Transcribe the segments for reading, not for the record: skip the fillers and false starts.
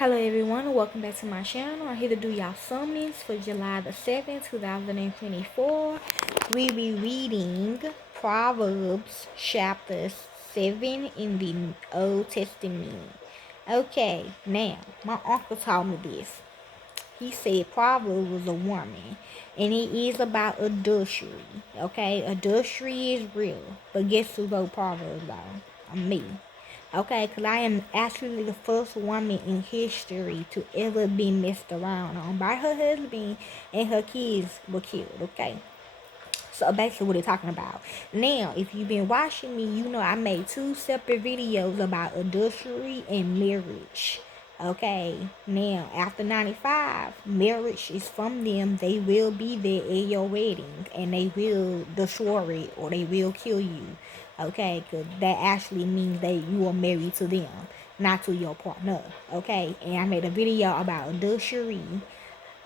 Hello everyone, welcome back to my channel. I'm here to do y'all summons for July the 7th, 2024. We be reading Proverbs chapter 7 in the Old Testament. Okay, now, my uncle taught me this. He said Proverbs was a woman, and it is about adultery. Okay, adultery is real, but guess who wrote Proverbs though? Me. Okay, because I am actually the first woman in history to ever be messed around on by her husband, and her kids were killed. Okay, so basically what they're talking about. Now, if you've been watching me, you know I made two separate videos about adultery and marriage. Okay, now after 95, marriage is from them. They will be there at your wedding and they will destroy it or they will kill you. Okay, because that actually means that you are married to them, not to your partner. Okay, and I made a video about adultery.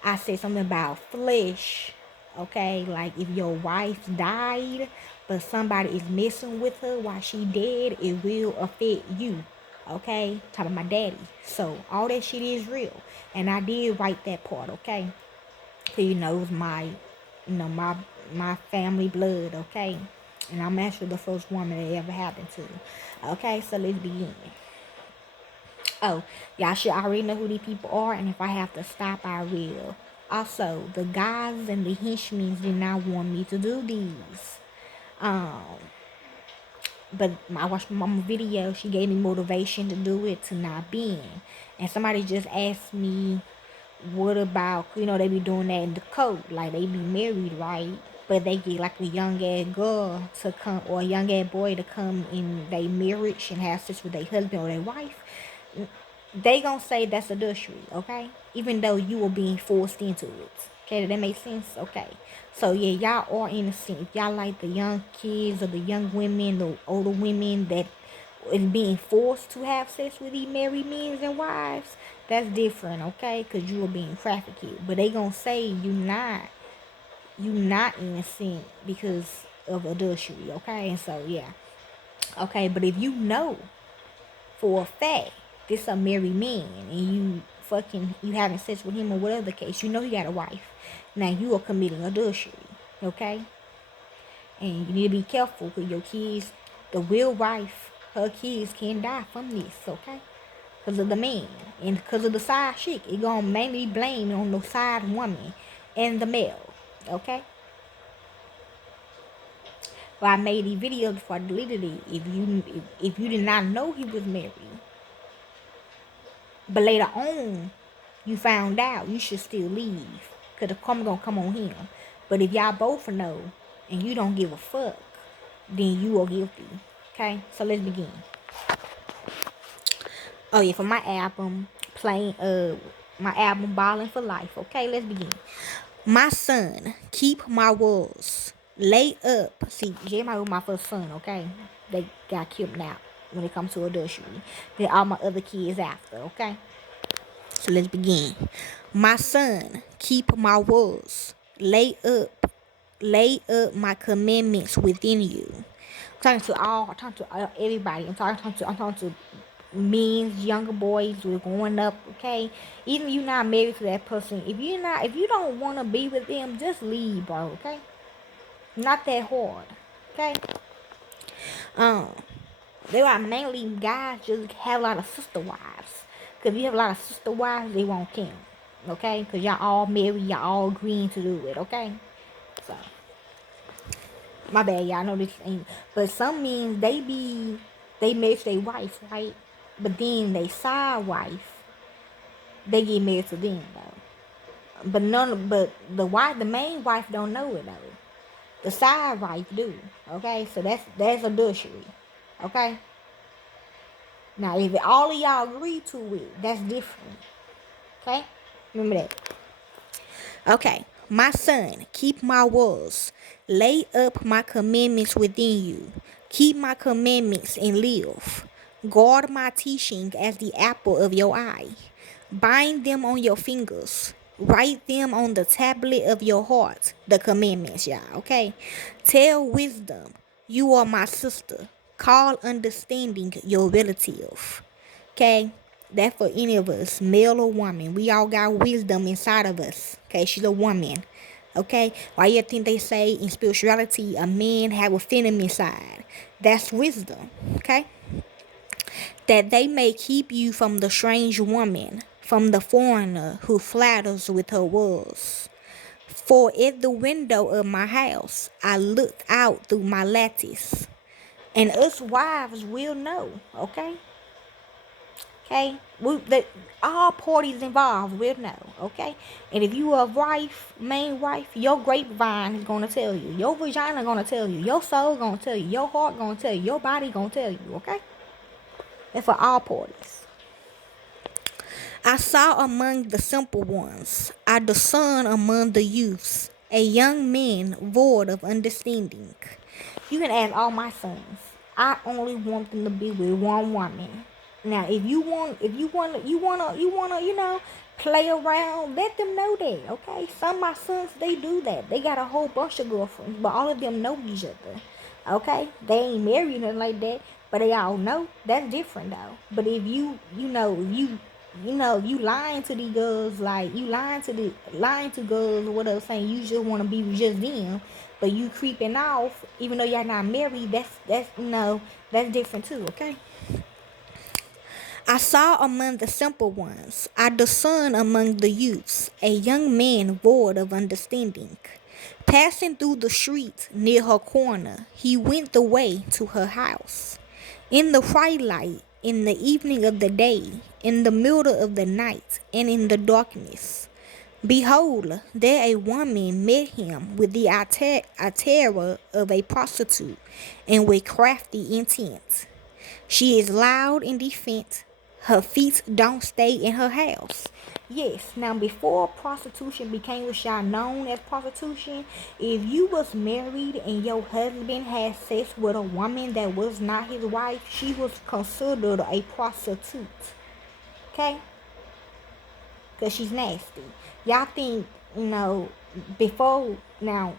I said something about flesh. Okay, like if your wife died, but somebody is messing with her while she dead, it will affect you. Okay, talking about my daddy. So all that shit is real, and I did write that part. Okay, cause it was my family blood. Okay, and I'm actually the first woman that ever happened to. Okay, so let's begin. Oh, y'all should already know who these people are, and if I have to stop, I will. Also, the guys and the henchmen did not want me to do these. Um, but I watched my mama video. She gave me motivation to do it to not being. And somebody just asked me, what about, they be doing that in the code. Like, they be married, right? But they get like a young ass girl to come or a young ass boy to come in their marriage and have sex with their husband or their wife. They gonna say that's adultery, okay? Even though you were being forced into it. Okay, does that make sense? Okay. So yeah, y'all are innocent. If y'all like the young kids or the young women, the older women that is being forced to have sex with these married men and wives, that's different, okay? Because you are being trafficked. But they gonna say you not innocent because of adultery, okay? And so yeah. Okay, but if you know for a fact this a married man and you having sex with him or whatever the case, you know he got a wife. Now you are committing adultery, okay? And you need to be careful with your kids. The real wife, her kids can die from this, okay? Because of the man and because of the side chick, it gonna mainly blame on the side woman and the male, okay? Well, I made these videos before I deleted it. If you did not know he was married, but later on, you found out, you should still leave. Because the karma gonna come on him. But if y'all both know and you don't give a fuck, then you are guilty. Okay? So let's begin. Oh yeah, for my album Ballin' for Life. Okay, let's begin. My son, keep my walls. Lay up. See, Jeremiah was my first son, okay? They got killed now when it comes to adultery. Then all my other kids after, okay? So let's begin. My son, keep my words. Lay up my commandments within you. I'm talking to everybody. I'm talking to men, younger boys who are growing up, okay? Even if you're not married to that person, if you don't want to be with them, just leave, bro, okay? Not that hard, okay? Um, there are mainly guys just have a lot of sister wives. Cause if you have a lot of sister wives, they won't count. Okay? Cause y'all all married, y'all all agreeing to do it, okay? So my bad, y'all know this ain't, but some men they marry their wife, right? But then they side wife, they get married to them though. But the main wife don't know it though. The side wife do. Okay? So that's adultery. Okay? Now, if all of y'all agree to it, that's different. Okay? Remember that. Okay. My son, keep my words. Lay up my commandments within you. Keep my commandments and live. Guard my teaching as the apple of your eye. Bind them on your fingers. Write them on the tablet of your heart. The commandments, y'all. Okay? Tell wisdom. You are my sister. Call understanding your relative. Okay? That for any of us, male or woman. We all got wisdom inside of us. Okay, she's a woman. Okay, why you think they say in spirituality a man have a feminine side? That's wisdom. Okay, that they may keep you from the strange woman, from the foreigner who flatters with her words. For at the window of my house I looked out through my lattice. And us wives will know, okay? Okay? All parties involved will know, okay? And if you are a wife, main wife, your grapevine is going to tell you. Your vagina going to tell you. Your soul going to tell you. Your heart going to tell you. Your body going to tell you, okay? And for all parties. I saw among the simple ones, I discern among the youths, a young man void of understanding. You can ask all my sons. I only want them to be with one woman. Now, if you wanna, play around, let them know that, okay? Some of my sons, they do that. They got a whole bunch of girlfriends, but all of them know each other, okay? They ain't married nothing like that, but they all know. That's different though. But if you lying to these girls, like you lying to girls or whatever, saying you just want to be with just them, but you creeping off even though y'all not married. That's different too. Okay. I saw among the simple ones, I discern among the youths, a young man void of understanding. Passing through the street near her corner, he went the way to her house. In the twilight, in the evening of the day, in the middle of the night, and in the darkness, behold, there a woman met him with the terror of a prostitute, and with crafty intent. She is loud in defense. Her feet don't stay in her house. Yes, now before prostitution became what y'all known as prostitution, if you was married and your husband had sex with a woman that was not his wife, she was considered a prostitute. Okay? Because she's nasty. Y'all think, before now,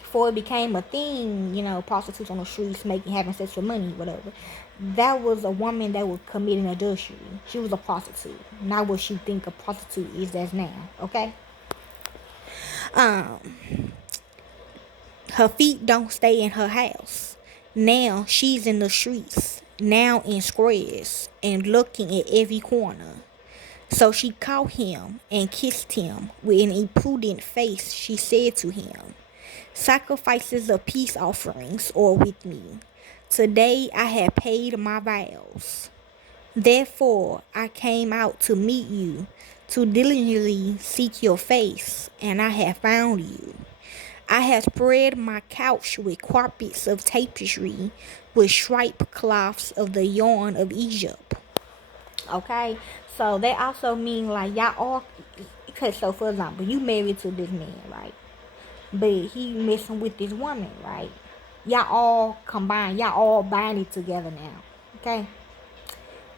before it became a thing, prostitutes on the streets having sex for money, whatever. That was a woman that was committing adultery. She was a prostitute. Not what you think a prostitute is as now, okay? Her feet don't stay in her house. Now she's in the streets, now in squares, and looking at every corner. So she caught him and kissed him. With an impudent face she said to him, sacrifices of peace offerings are with me. Today I have paid my vows. Therefore I came out to meet you, to diligently seek your face, and I have found you. I have spread my couch with carpets of tapestry, with striped cloths of the yarn of Egypt. Okay, so they also mean like y'all all. Okay, so for example, you married to this man, right? But he messing with this woman, right? Y'all all combined, y'all all binding together now. Okay?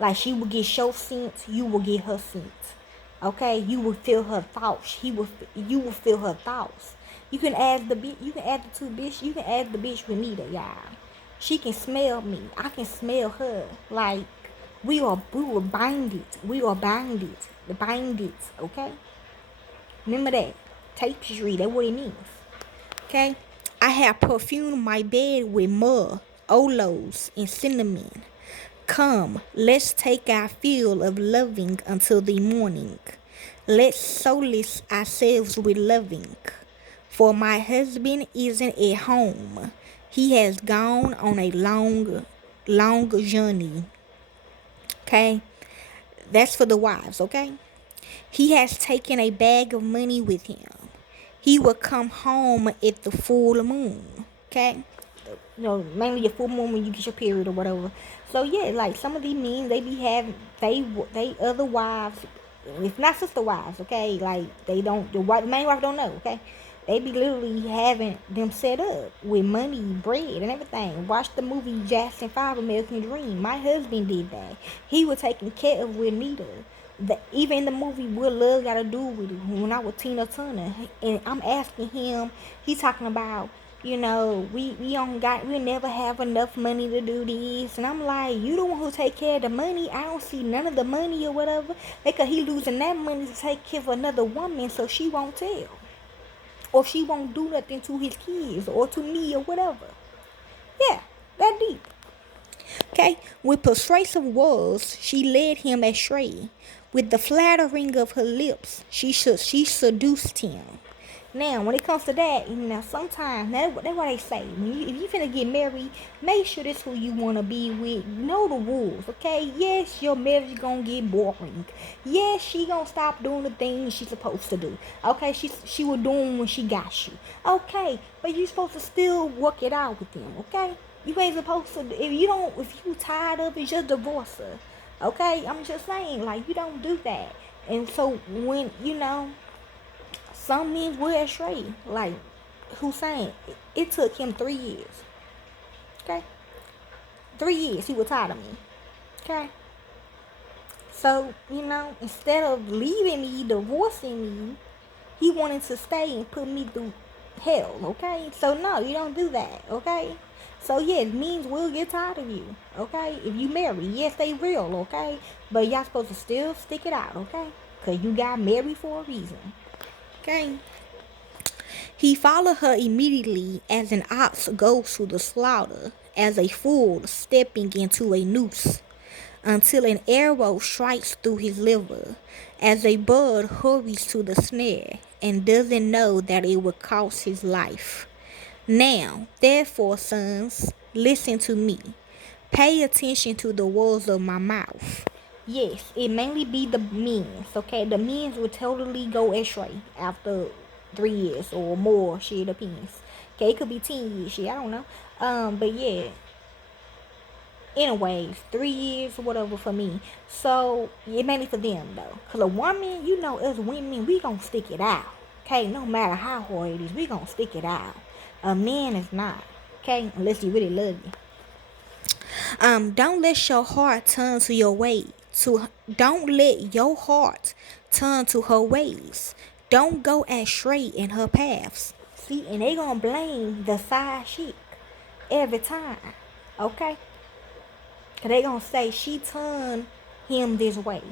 Like she will get your sense, you will get her sense. Okay? You will feel her thoughts. You will feel her thoughts. You can add the two bitch, you can add the bitch with me, y'all. She can smell me. I can smell her. Like we were binded. We are binded. The binded, okay? Remember that. Tapestry, that's what it means. Okay? I have perfumed my bed with myrrh, aloes, and cinnamon. Come, let's take our fill of loving until the morning. Let's solace ourselves with loving. For my husband isn't at home. He has gone on a long journey. Okay? That's for the wives, okay? He has taken a bag of money with him. He will come home at the full moon. Okay? Mainly your full moon when you get your period or whatever. So yeah, like some of these men, they be having they other wives. It's not sister wives, okay? Like they don't the main wife don't know, okay? They be literally having them set up with money, bread, and everything. Watch the movie Jackson 5 American Dream. My husband did that. He was taking care of Renita. Even in the movie What Love Gotta Do With It, when I was Tina Turner, and I'm asking him, he's talking about we never have enough money to do this. And I'm like, you the one who take care of the money. I don't see none of the money or whatever. Because he losing that money to take care of another woman, so she won't tell. Or she won't do nothing to his kids or to me or whatever. Yeah, that deep. Okay, with persuasive words, she led him astray. With the flattering of her lips, she seduced him. Now, when it comes to that, sometimes that's why they say, if you finna get married, make sure this who you wanna be with. Know the rules, okay? Yes, your marriage gonna get boring. Yes, she gonna stop doing the things she's supposed to do. Okay, she was doing when she got you. Okay, but you supposed to still work it out with them, okay? You ain't supposed to. If you tired of it, just divorce her. Okay, I'm just saying, like, you don't do that. And so when some men will astray. Like Hussein, it took him 3 years. Okay, 3 years he was tired of me. Okay, so instead of leaving me, divorcing me, he wanted to stay and put me through hell. Okay, so no, you don't do that. Okay. So yeah, men will get tired of you, okay? If you marry, yes, they real, okay? But y'all supposed to still stick it out, okay? Cause you got married for a reason, okay? He followed her immediately as an ox goes to the slaughter, as a fool stepping into a noose, until an arrow strikes through his liver, as a bird hurries to the snare, and doesn't know that it will cost his life. Now, therefore, sons, listen to me. Pay attention to the words of my mouth. Yes, it mainly be the men's, okay? The men's will totally go astray after 3 years or more, shit, depends. Okay, it could be 10 years, shit, I don't know. But yeah. Anyways, 3 years or whatever for me. So, it mainly for them, though. Because a woman, us women, we gonna stick it out. Okay, no matter how hard it is, we gonna stick it out. A man is not. Okay, unless he really love you. Don't let your heart turn to your way. Don't let your heart turn to her ways. Don't go astray in her paths. See, and they gonna blame the side chick every time. Okay? Cause they gonna say she turned him this way.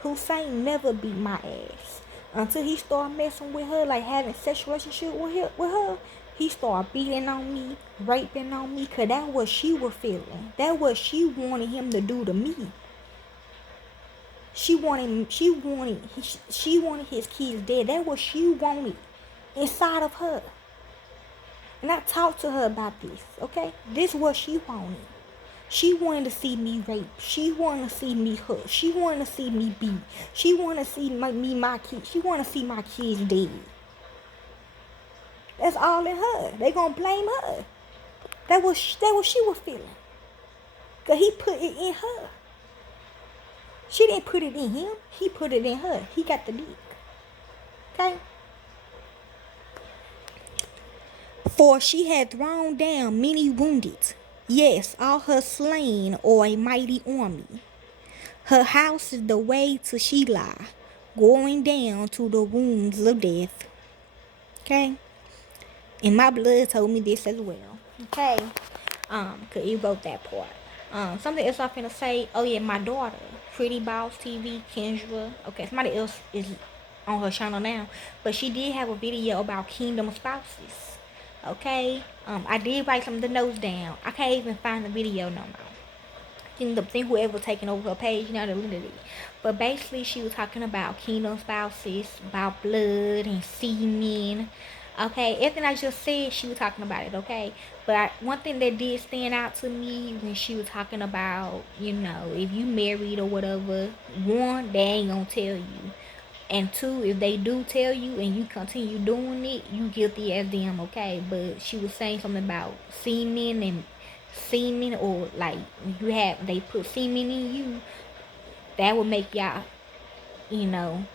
Hussein never beat my ass. Until he started messing with her, like having sexual relationship with her, he started beating on me, raping on me, cause that's what she was feeling. That's what she wanted him to do to me. She wanted his kids dead. That's what she wanted inside of her. And I talked to her about this, okay? This is what she wanted. She wanted to see me raped. She wanted to see me hurt. She wanted to see me beat. She wanted to see my kids. She wanted to see my kids dead. That's all in her. They gonna blame her. That was she was feeling. Cause he put it in her. She didn't put it in him. He put it in her. He got the dick. Okay? For she had thrown down many wounded. Yes, all her slain or a mighty army. Her house is the way to Shelah, going down to the wounds of death. Okay? And my blood told me this as well. Okay? Cause he wrote that part. Something else I'm finna say. Oh yeah, my daughter, Pretty Boss TV, Kendra. Okay, somebody else is on her channel now, but she did have a video about kingdom spouses. Okay, I did write some of the notes down. I can't even find the video no more. I think whoever taking over her page, they deleted it. But basically, she was talking about kingdom spouses, about blood and semen. Okay, everything I just said, she was talking about it, okay? But one thing that did stand out to me when she was talking about, if you married or whatever, one, they ain't gonna tell you. And two, if they do tell you and you continue doing it, you guilty as them, okay? But she was saying something about semen, or like they put semen in you, that would make y'all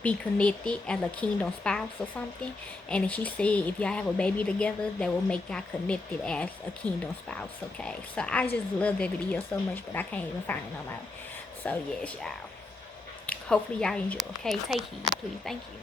be connected as a kingdom spouse or something. And she said if y'all have a baby together, that will make y'all connected as a kingdom spouse, okay? So I just love that video so much, but I can't even find it no more. So yes, y'all, hopefully y'all enjoy, okay? Take heed, please. Thank you.